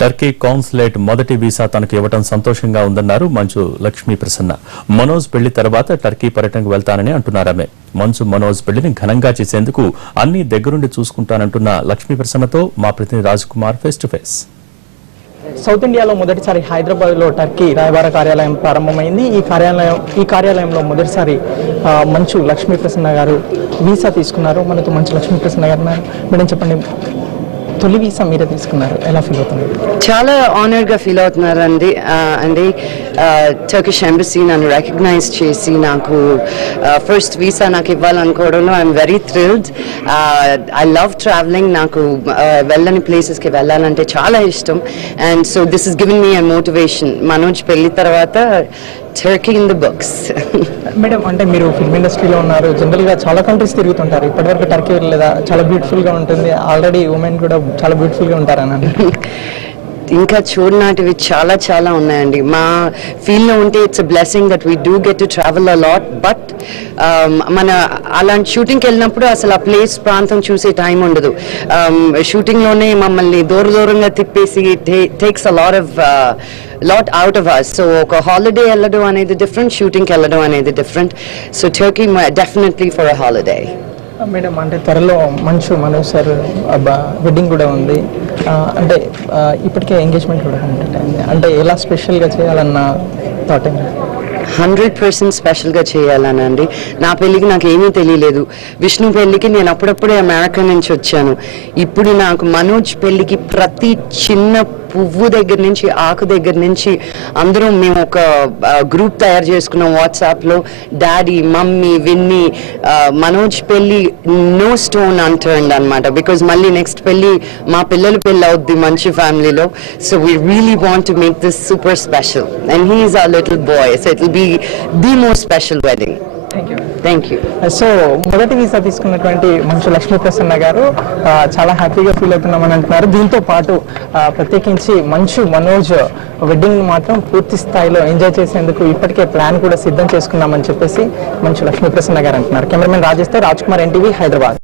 Turkey consulate మొదటి visa తనకు ఇవ్వడం సంతోషంగా ఉందన్నారు మంచు లక్ష్మీ ప్రసన్న. మనోజ్ పెళ్లి తర్వాత టర్కీ పర్యటనకు వెళ్తానని అంటున్నారామె. మంచు మనోజ్ పెళ్లిని ఘనంగా చేసేందుకు అన్ని దగ్గరుండి చూసుకుంటానంటున్న లక్ష్మీ ప్రసన్నతో మా ప్రతినిధి Raj Kumar face to face. South ఇండియాలో మొదటిసారి హైదరాబాద్లో టర్కీ రాయబార కార్యాలయం ప్రారంభమైంది. ఈ కార్యాలయంలో మొదటిసారి మంచు లక్ష్మీ ప్రసన్న గారు వీసా తీసుకున్నారు. మనతో మంచు లక్ష్మీ ప్రసన్న గారు మేడం, చెప్పండి, తొలి వీసా మీరే తీసుకున్నారు, ఎలా ఫీల్ అవుతున్నారు? చాలా ఆనర్గా ఫీల్ అవుతున్నారు అండి. టర్కిష్ ఎంబసీ నన్ను రికగ్నైజ్ చేసి నాకు ఫస్ట్ వీసా నాకు ఇవ్వాలనుకోవడంలో I'm very thrilled. I love travelling. నాకు వెళ్ళని ప్లేసెస్కి వెళ్ళాలంటే చాలా ఇష్టం. And so this is given me a motivation. Manoj పెళ్లి తర్వాత Turkey in the books. Madam, అంటే మీరు ఫిల్మ్ ఇండస్ట్రీలో ఉన్నారు, జనరల్గా చాలా కంట్రీస్ తిరుగుతుంటారు. ఇప్పటివరకు టర్కీ వెళ్ళలేదా? చాలా బ్యూటిఫుల్గా ఉంటుంది. ఆల్రెడీ ఉమెన్ కూడా చాలా బ్యూటిఫుల్గా ఉంటారని. ఇంకా చూడనాటివి చాలా చాలా ఉన్నాయండి. మా ఫీల్డ్లో ఉంటే it's a blessing that we do get to travel a lot. But మన అలాంటి షూటింగ్కి వెళ్ళినప్పుడు అసలు ఆ ప్లేస్ ప్రాంతం చూసే టైం ఉండదు. షూటింగ్లోనే మమ్మల్ని దూరంగా తిప్పేసి takes a lot out of us. So ఒక హాలిడే వెళ్ళడం అనేది డిఫరెంట్, షూటింగ్కి వెళ్ళడం అనేది different. So Turkey definitely for a holiday. Madam, అంటే త్వరలో మంచు మనోజ్ సార్ వెడ్డింగ్ కూడా ఉంది. అంటే ఇప్పటికే ఎంగేజ్మెంట్ కూడా కంప్లీట్ అయింది. అంటే ఎలా స్పెషల్గా చేయాలన్న థాట్? 100% స్పెషల్గా చేయాలనండి. నా పెళ్ళికి నాకు ఏమీ తెలియలేదు. విష్ణు పెళ్ళికి నేను అప్పుడప్పుడే అమెరికా నుంచి వచ్చాను. ఇప్పుడు నాకు మనోజ్ పెళ్ళికి ప్రతి చిన్న పువ్వు దగ్గర నుంచి ఆకు దగ్గర నుంచి అందరం మేము ఒక గ్రూప్ తయారు చేసుకున్నాం వాట్సాప్లో. డాడీ, మమ్మీ, విన్నీ, మనోజ్ పెళ్ళి నో స్టోన్ అన్టర్న్డ్ అనమాట. బికాజ్ మళ్ళీ నెక్స్ట్ పెళ్ళి మా పిల్లల పెళ్ళి అవుద్ది మంచి ఫ్యామిలీలో. So we really want to make this super special and he is our little boy. So it will be the most special wedding. Thank you. So మొదటి వీసా తీసుకున్నటువంటి మంచు లక్ష్మీ ప్రసన్న గారు చాలా హ్యాపీగా ఫీల్ అవుతున్నామని అంటున్నారు. దీంతో పాటు ప్రత్యేకించి మంచు మనోజ్ వెడ్డింగ్ మాత్రం పూర్తి స్థాయిలో ఎంజాయ్ చేసేందుకు ఇప్పటికే ప్లాన్ కూడా సిద్ధం చేసుకున్నామని చెప్పేసి మంచు లక్ష్మీ ప్రసన్న గారు అంటున్నారు. కెమెరామెన్ రాజేష్తో రాజ్ కుమార్, NTV, హైదరాబాద్.